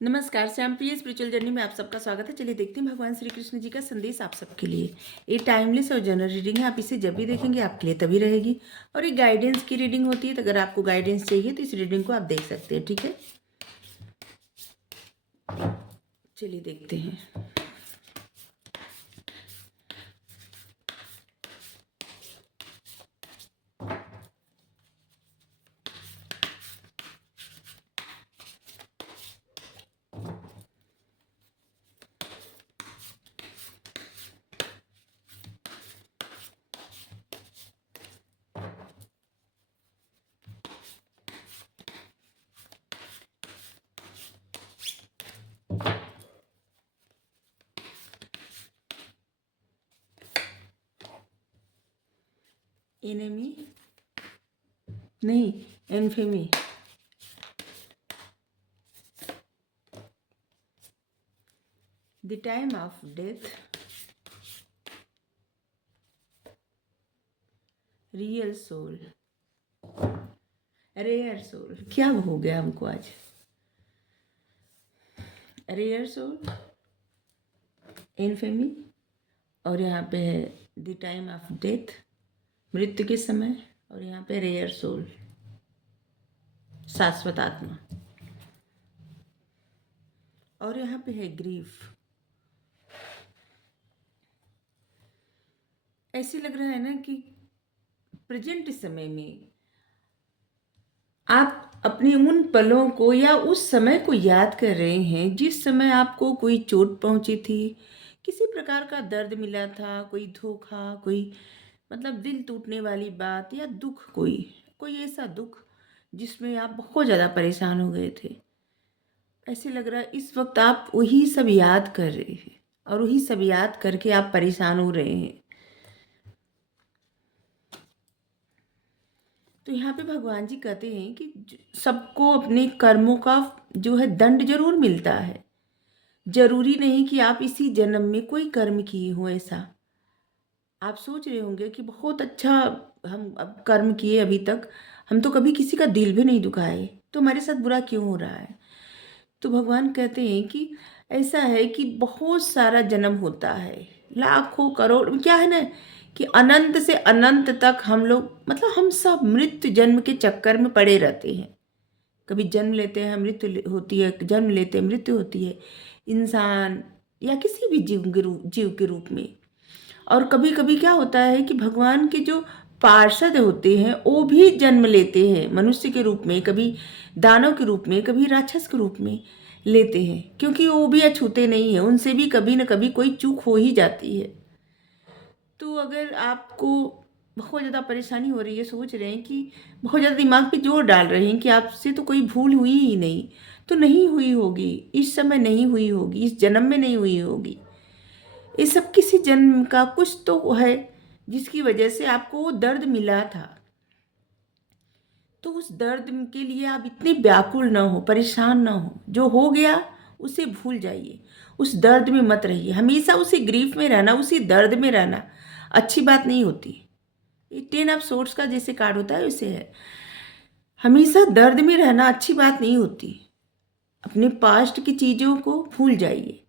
नमस्कार, श्यामप्रिय spiritual journey में आप सबका स्वागत है। चलिए देखते हैं भगवान श्री कृष्ण जी का संदेश आप सबके लिए। ये टाइमलेस और जनरल रीडिंग है, आप इसे जब भी देखेंगे आपके लिए तभी रहेगी। और ये गाइडेंस की रीडिंग होती है, तो अगर आपको गाइडेंस चाहिए तो इस रीडिंग को आप देख सकते हैं, ठीक है। चलिए देखते हैं। एनिमी नहीं, infamy. The time of death, real soul, rare soul. क्या हो गया हमको आज? रेयर सोल, एनफेमी, और यहाँ पे है द टाइम ऑफ डेथ, मृत्यु के समय, और यहाँ पे रेयर सोल, शाश्वत आत्मा, और यहाँ पे है ग्रीफ। ऐसे लग रहा है ना कि प्रेजेंट समय में आप अपने उन पलों को या उस समय को याद कर रहे हैं जिस समय आपको कोई चोट पहुंची थी, किसी प्रकार का दर्द मिला था, कोई धोखा, कोई मतलब दिल टूटने वाली बात, या दुख, कोई कोई ऐसा दुख जिसमें आप बहुत ज़्यादा परेशान हो गए थे। ऐसे लग रहा है इस वक्त आप वही सब याद कर रहे हैं, और वही सब याद करके आप परेशान हो रहे हैं। तो यहाँ पे भगवान जी कहते हैं कि सबको अपने कर्मों का जो है दंड जरूर मिलता है। जरूरी नहीं कि आप इसी जन्म में कोई कर्म किए हो। ऐसा आप सोच रहे होंगे कि बहुत अच्छा हम अब कर्म किए, अभी तक हम तो कभी किसी का दिल भी नहीं दुखाए, तो हमारे साथ बुरा क्यों हो रहा है? तो भगवान कहते हैं कि ऐसा है कि बहुत सारा जन्म होता है, लाखों करोड़, क्या है ना कि अनंत से अनंत तक हम लोग, मतलब हम सब मृत्यु जन्म के चक्कर में पड़े रहते हैं। कभी जन्म लेते हैं, मृत्यु होती है, जन्म लेते हैं, मृत्यु होती है, इंसान या किसी भी जीव के रूप में। और कभी कभी क्या होता है कि भगवान के जो पार्षद होते हैं वो भी जन्म लेते हैं मनुष्य के रूप में, कभी दानव के रूप में, कभी राक्षस के रूप में लेते हैं, क्योंकि वो भी अछूते नहीं है, उनसे भी कभी न कभी कोई चूक हो ही जाती है। तो अगर आपको बहुत ज़्यादा परेशानी हो रही है, सोच रहे हैं कि बहुत ज़्यादा दिमाग पे जोर डाल रहे हैं कि आपसे तो कोई भूल हुई ही नहीं, तो नहीं हुई होगी, इस समय नहीं हुई होगी, इस जन्म में नहीं हुई होगी। ये सब किसी जन्म का कुछ तो है जिसकी वजह से आपको वो दर्द मिला था। तो उस दर्द के लिए आप इतने व्याकुल ना हो, परेशान ना हो। जो हो गया उसे भूल जाइए, उस दर्द में मत रहिए। हमेशा उसी ग्रीफ में रहना, उसी दर्द में रहना अच्छी बात नहीं होती। ये 10 ऑफ सोर्ड्स का जैसे कार्ड होता है वैसे है। हमेशा दर्द में रहना अच्छी बात नहीं होती। अपने पास्ट की चीज़ों को भूल जाइए,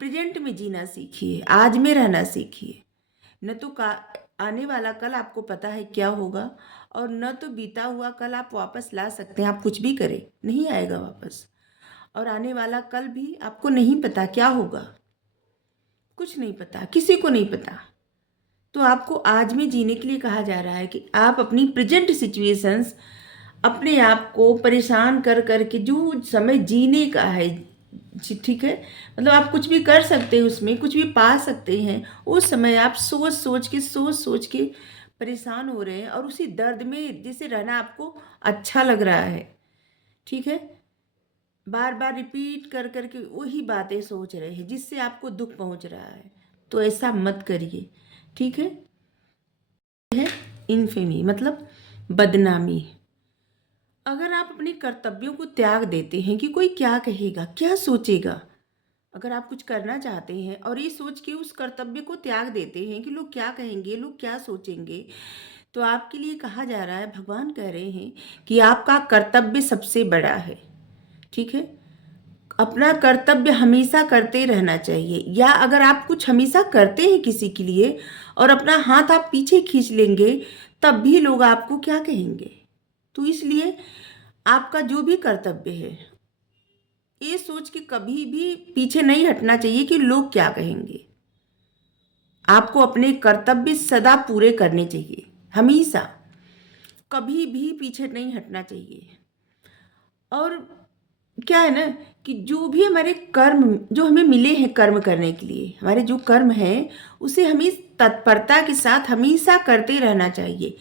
प्रेजेंट में जीना सीखिए, आज में रहना सीखिए। न तो का आने वाला कल आपको पता है क्या होगा, और न तो बीता हुआ कल आप वापस ला सकते हैं। आप कुछ भी करें नहीं आएगा वापस, और आने वाला कल भी आपको नहीं पता क्या होगा, कुछ नहीं पता, किसी को नहीं पता। तो आपको आज में जीने के लिए कहा जा रहा है कि आप अपनी प्रेजेंट सिचुएशंस, अपने आप को परेशान कर करके जो समय जीने का है, ठीक है, मतलब आप कुछ भी कर सकते हैं, उसमें कुछ भी पा सकते हैं। उस समय आप सोच सोच के परेशान हो रहे हैं, और उसी दर्द में जैसे रहना आपको अच्छा लग रहा है, ठीक है। बार बार रिपीट कर करके वही बातें सोच रहे हैं जिससे आपको दुख पहुंच रहा है। तो ऐसा मत करिए, ठीक है। इन्फेमी मतलब बदनामी। अगर आप अपने कर्तव्यों को त्याग देते हैं कि कोई क्या कहेगा, क्या सोचेगा, अगर आप कुछ करना चाहते हैं और ये सोच के उस कर्तव्य को त्याग देते हैं कि लोग क्या कहेंगे, लोग क्या सोचेंगे, तो आपके लिए कहा जा रहा है, भगवान कह रहे हैं कि आपका कर्तव्य सबसे बड़ा है, ठीक है। अपना कर्तव्य हमेशा करते रहना चाहिए। या अगर आप कुछ हमेशा करते हैं किसी के लिए और अपना हाथ आप पीछे खींच लेंगे, तब भी लोग आपको क्या कहेंगे। तो इसलिए आपका जो भी कर्तव्य है, ये सोच के कभी भी पीछे नहीं हटना चाहिए कि लोग क्या कहेंगे। आपको अपने कर्तव्य सदा पूरे करने चाहिए, हमेशा कभी भी पीछे नहीं हटना चाहिए। और क्या है ना कि जो भी हमारे कर्म जो हमें मिले हैं कर्म करने के लिए, हमारे जो कर्म है उसे हमें तत्परता के साथ हमेशा करते रहना चाहिए।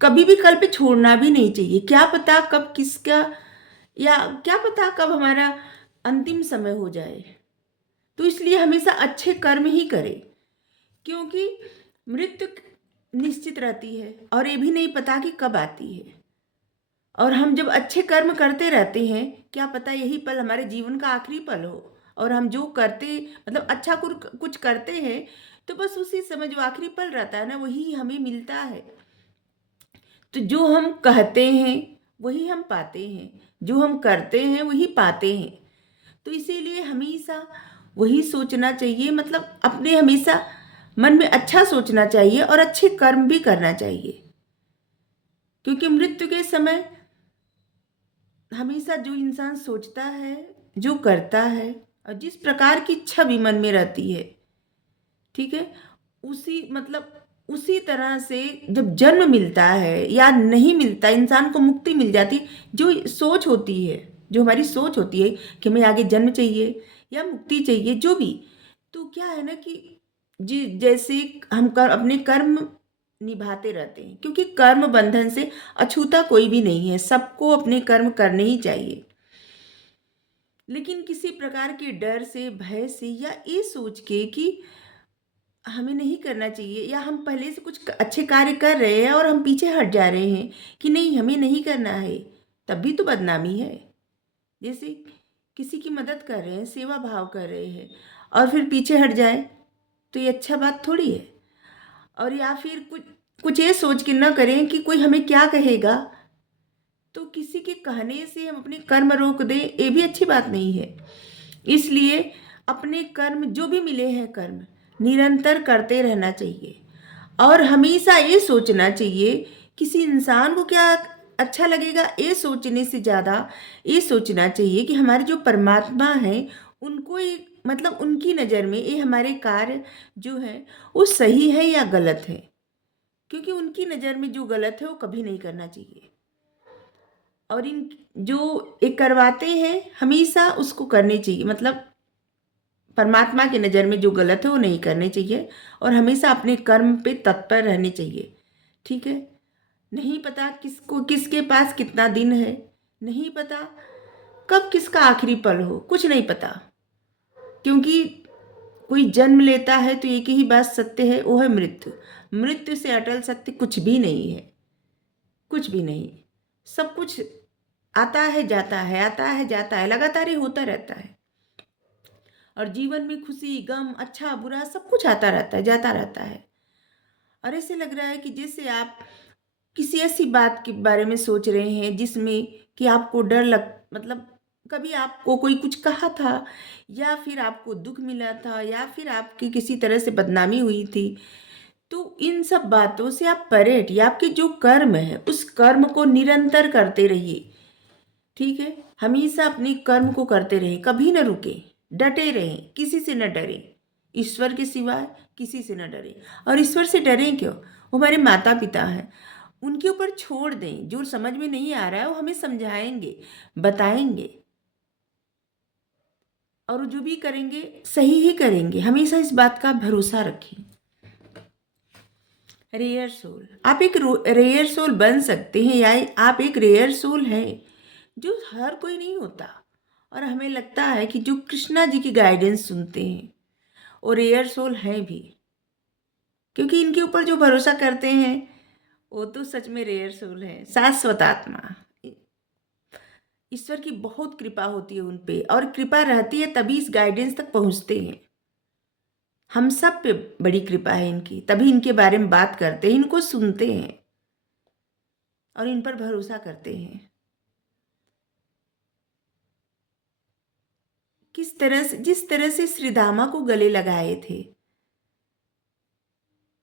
कभी भी कल पे छोड़ना भी नहीं चाहिए। क्या पता कब किसका, या क्या पता कब हमारा अंतिम समय हो जाए। तो इसलिए हमेशा अच्छे कर्म ही करें, क्योंकि मृत्यु निश्चित रहती है और ये भी नहीं पता कि कब आती है। और हम जब अच्छे कर्म करते रहते हैं, क्या पता यही पल हमारे जीवन का आखिरी पल हो। और हम जो करते मतलब अच्छा कुछ करते हैं, तो बस उसी समय जो आखिरी पल रहता है ना, वही हमें मिलता है। तो जो हम कहते हैं वही हम पाते हैं, जो हम करते हैं वही पाते हैं। तो इसीलिए हमेशा वही सोचना चाहिए, मतलब अपने हमेशा मन में अच्छा सोचना चाहिए और अच्छे कर्म भी करना चाहिए। क्योंकि मृत्यु के समय हमेशा जो इंसान सोचता है, जो करता है और जिस प्रकार की छवि मन में रहती है, ठीक है, उसी मतलब उसी तरह से जब जन्म मिलता है या नहीं मिलता, इंसान को मुक्ति मिल जाती है। जो सोच होती है, जो हमारी सोच होती है कि हमें आगे जन्म चाहिए या मुक्ति चाहिए, जो भी, तो क्या है ना कि जी जैसे हम अपने कर्म निभाते रहते हैं, क्योंकि कर्म बंधन से अछूता कोई भी नहीं है। सबको अपने कर्म करने ही चाहिए, लेकिन किसी प्रकार के डर से, भय से, या ये सोच के कि हमें नहीं करना चाहिए, या हम पहले से कुछ अच्छे कार्य कर रहे हैं और हम पीछे हट जा रहे हैं कि नहीं हमें नहीं करना है, तब भी तो बदनामी है। जैसे किसी की मदद कर रहे हैं, सेवा भाव कर रहे हैं, और फिर पीछे हट जाए, तो ये अच्छा बात थोड़ी है। और या फिर कुछ कुछ ये सोच के न करें कि कोई हमें क्या कहेगा, तो किसी के कहने से हम अपने कर्म रोक दें, ये भी अच्छी बात नहीं है। इसलिए अपने कर्म जो भी मिले हैं कर्म निरंतर करते रहना चाहिए। और हमेशा ये सोचना चाहिए किसी इंसान को क्या अच्छा लगेगा, ये सोचने से ज़्यादा ये सोचना चाहिए कि हमारे जो परमात्मा हैं उनको मतलब उनकी नज़र में ये हमारे कार्य जो है वो सही है या गलत है। क्योंकि उनकी नज़र में जो गलत है वो कभी नहीं करना चाहिए। और इन जो एक करवाते हैं हमेशा उसको करनी चाहिए, मतलब परमात्मा की नज़र में जो गलत है वो नहीं करने चाहिए। और हमेशा अपने कर्म पे तत्पर रहने चाहिए, ठीक है। नहीं पता किसको किसके पास कितना दिन है, नहीं पता कब किसका आखिरी पल हो, कुछ नहीं पता। क्योंकि कोई जन्म लेता है तो एक ही बात सत्य है, वो है मृत्यु। मृत्यु से अटल सत्य कुछ भी नहीं है, कुछ भी नहीं। सब कुछ आता है जाता है, आता है जाता है, लगातार ही होता रहता है। और जीवन में खुशी गम अच्छा बुरा सब कुछ आता रहता है, जाता रहता है। और ऐसे लग रहा है कि जैसे आप किसी ऐसी बात के बारे में सोच रहे हैं जिसमें कि आपको डर लग मतलब कभी आपको कोई कुछ कहा था, या फिर आपको दुख मिला था, या फिर आपकी किसी तरह से बदनामी हुई थी। तो इन सब बातों से आप परे हटिए। आपके जो कर्म है उस कर्म को निरंतर करते रहिए, ठीक है। हमेशा अपने कर्म को करते रहें, कभी न रुके, डटे रहें, किसी से न डरें, ईश्वर के सिवाय किसी से न डरें। और ईश्वर से डरें क्यों, वो हमारे माता पिता हैं, उनके ऊपर छोड़ दें। जो समझ में नहीं आ रहा है वो हमें समझाएंगे, बताएंगे, और जो भी करेंगे सही ही करेंगे। हमेशा इस बात का भरोसा रखें। रेयर सोल, आप एक रेयर सोल बन सकते हैं, या आप एक रेयर सोल हैं, जो हर कोई नहीं होता। और हमें लगता है कि जो कृष्णा जी की गाइडेंस सुनते हैं वो रेयर सोल हैं भी, क्योंकि इनके ऊपर जो भरोसा करते हैं वो तो सच में रेयर सोल है, शाश्वत आत्मा। ईश्वर की बहुत कृपा होती है उन पे, और कृपा रहती है तभी इस गाइडेंस तक पहुंचते हैं। हम सब पे बड़ी कृपा है इनकी, तभी इनके बारे में बात करते हैं, इनको सुनते हैं और इन पर भरोसा करते हैं। किस तरह से, जिस तरह से श्रीदामा को गले लगाए थे,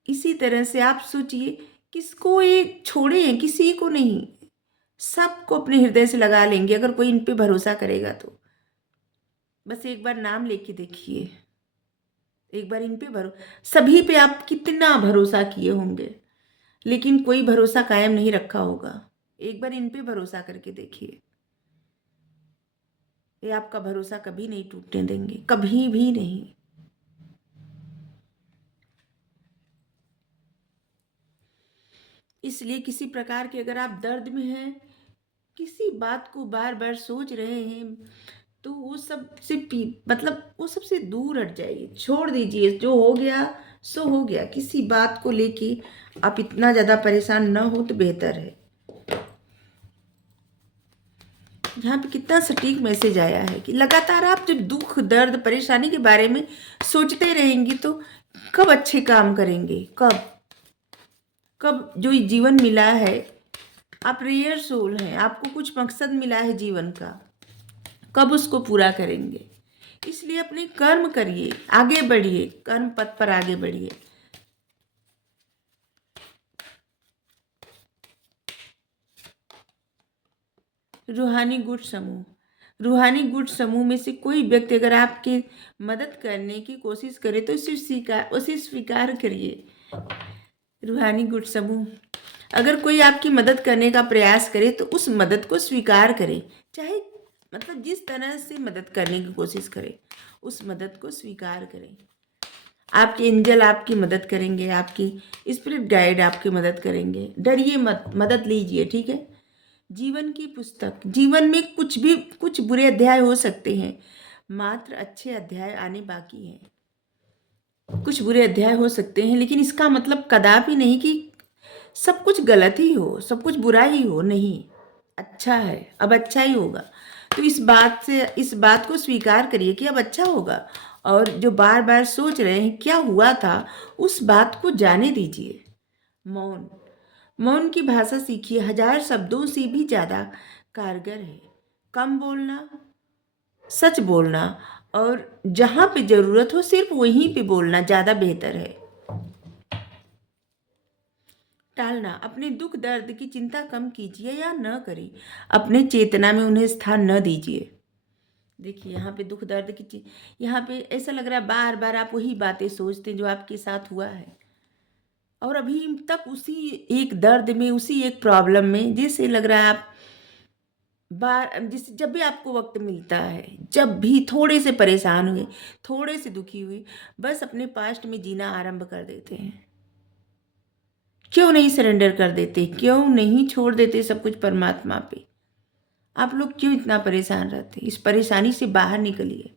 इसी तरह से आप सोचिए, किसको ये छोड़े हैं, किसी को नहीं, सबको अपने हृदय से लगा लेंगे अगर कोई इन पे भरोसा करेगा तो। बस एक बार नाम लेके देखिए, एक बार इन पे सभी पे आप कितना भरोसा किए होंगे, लेकिन कोई भरोसा कायम नहीं रखा होगा। एक बार इन पे भरोसा करके देखिए, ये आपका भरोसा कभी नहीं टूटने देंगे, कभी भी नहीं। इसलिए किसी प्रकार के अगर आप दर्द में हैं, किसी बात को बार बार सोच रहे हैं, तो वो सब से मतलब वो सबसे दूर हट जाइए, छोड़ दीजिए। जो हो गया सो हो गया, किसी बात को लेके आप इतना ज़्यादा परेशान न हो तो बेहतर है। यहाँ पे कितना सटीक मैसेज आया है कि लगातार आप जब दुख दर्द परेशानी के बारे में सोचते रहेंगी तो कब अच्छे काम करेंगे, कब कब जो जीवन मिला है, आप रेयर सोल हैं, आपको कुछ मकसद मिला है जीवन का, कब उसको पूरा करेंगे। इसलिए अपने कर्म करिए, आगे बढ़िए, कर्म पथ पर आगे बढ़िए। रूहानी गुट समूह, रूहानी गुट समूह में से कोई व्यक्ति अगर आपकी मदद करने की कोशिश करे तो उसे स्वीकार करिए। रूहानी गुट समूह, अगर कोई आपकी मदद करने का प्रयास करे तो उस मदद को स्वीकार करें, चाहे मतलब जिस तरह से मदद करने की कोशिश करे, उस मदद को स्वीकार करें। आपके एंजल आपकी मदद करेंगे, आपकी स्पिरिट गाइड आपकी मदद करेंगे। डरिए मत, मदद लीजिए, ठीक है। जीवन की पुस्तक, जीवन में कुछ बुरे अध्याय हो सकते हैं, मात्र अच्छे अध्याय आने बाकी हैं। कुछ बुरे अध्याय हो सकते हैं, लेकिन इसका मतलब कदापि नहीं कि सब कुछ गलत ही हो, सब कुछ बुरा ही हो, नहीं, अच्छा है, अब अच्छा ही होगा। तो इस बात को स्वीकार करिए कि अब अच्छा होगा, और जो बार बार सोच रहे हैं क्या हुआ था, उस बात को जाने दीजिए। मौन, मौन की भाषा सीखिए, 1000 शब्दों से भी ज़्यादा कारगर है। कम बोलना, सच बोलना, और जहाँ पे ज़रूरत हो सिर्फ वहीं पे बोलना ज़्यादा बेहतर है। टालना, अपने दुख दर्द की चिंता कम कीजिए या न करें, अपने चेतना में उन्हें स्थान न दीजिए। देखिए यहाँ पे दुख दर्द की यहाँ पे ऐसा लग रहा है बार बार आप वही बातें सोचते हैं जो आपके साथ हुआ है, और अभी तक उसी एक दर्द में, उसी एक प्रॉब्लम में, जैसे लग रहा है आप जिस जब भी आपको वक्त मिलता है, जब भी थोड़े से परेशान हुए, थोड़े से दुखी हुए, बस अपने पास्ट में जीना आरंभ कर देते हैं। क्यों नहीं सरेंडर कर देते, क्यों नहीं छोड़ देते सब कुछ परमात्मा पे? आप लोग क्यों इतना परेशान रहते? इस परेशानी से बाहर निकलिए।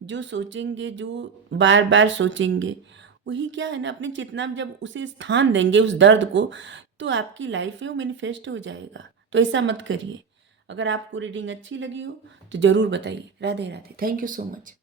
जो सोचेंगे, जो बार बार सोचेंगे, वही क्या है ना, अपने चेतना में जब उसे स्थान देंगे उस दर्द को, तो आपकी लाइफ में वो मैनिफेस्ट हो जाएगा। तो ऐसा मत करिए। अगर आपको रीडिंग अच्छी लगी हो तो ज़रूर बताइए। Radhe Radhe, thank you so much.